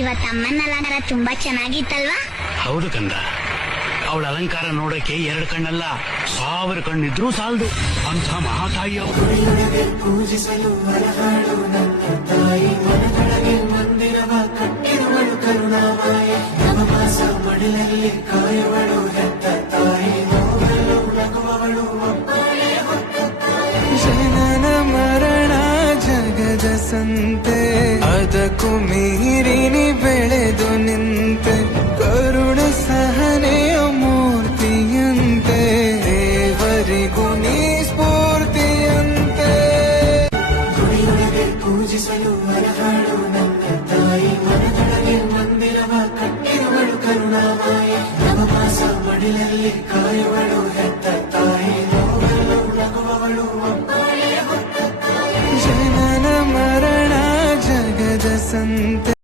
ಇವತ್ತು ಅಮ್ಮನ ಅಲಂಕಾರ ತುಂಬಾ ಚೆನ್ನಾಗಿತ್ತಲ್ವಾ? ಹೌದು ಕಂದ, ಅವಳ ಅಲಂಕಾರ ನೋಡಕ್ಕೆ 2 ಕಣ್ಣಲ್ಲ 1000 ಕಣ್ಣಿದ್ರೂ ಸಾಲದು ಅಂತ ಮಹಾತಾಯಿ ಅವಳು. ಪೂಜಿಸಲು ಹರಹಾಳು ನನ್ನ ತಾಯಿ, ಮನದೊಳಗೆ ಮಂದಿರವ ಕಟ್ಟಿರುವಳು ಕರುಣಾಮಾಯಿ, ನವಮಾಸ ಮಡಿಲಲ್ಲಿ ಕಾಯುವಳು ಹೆತ್ತ ತಾಯಿ, ನೋವಲು ನಗುವವಳು ಒಬ್ಬಳೇ ಹೊತ್ತ ತಾಯಿ. ಜನನ ಮರಣ ಜಗದ ಸಂತೆ, ಅದಕ್ಕೂ ಮೀರಿ ಬೆಳೆದು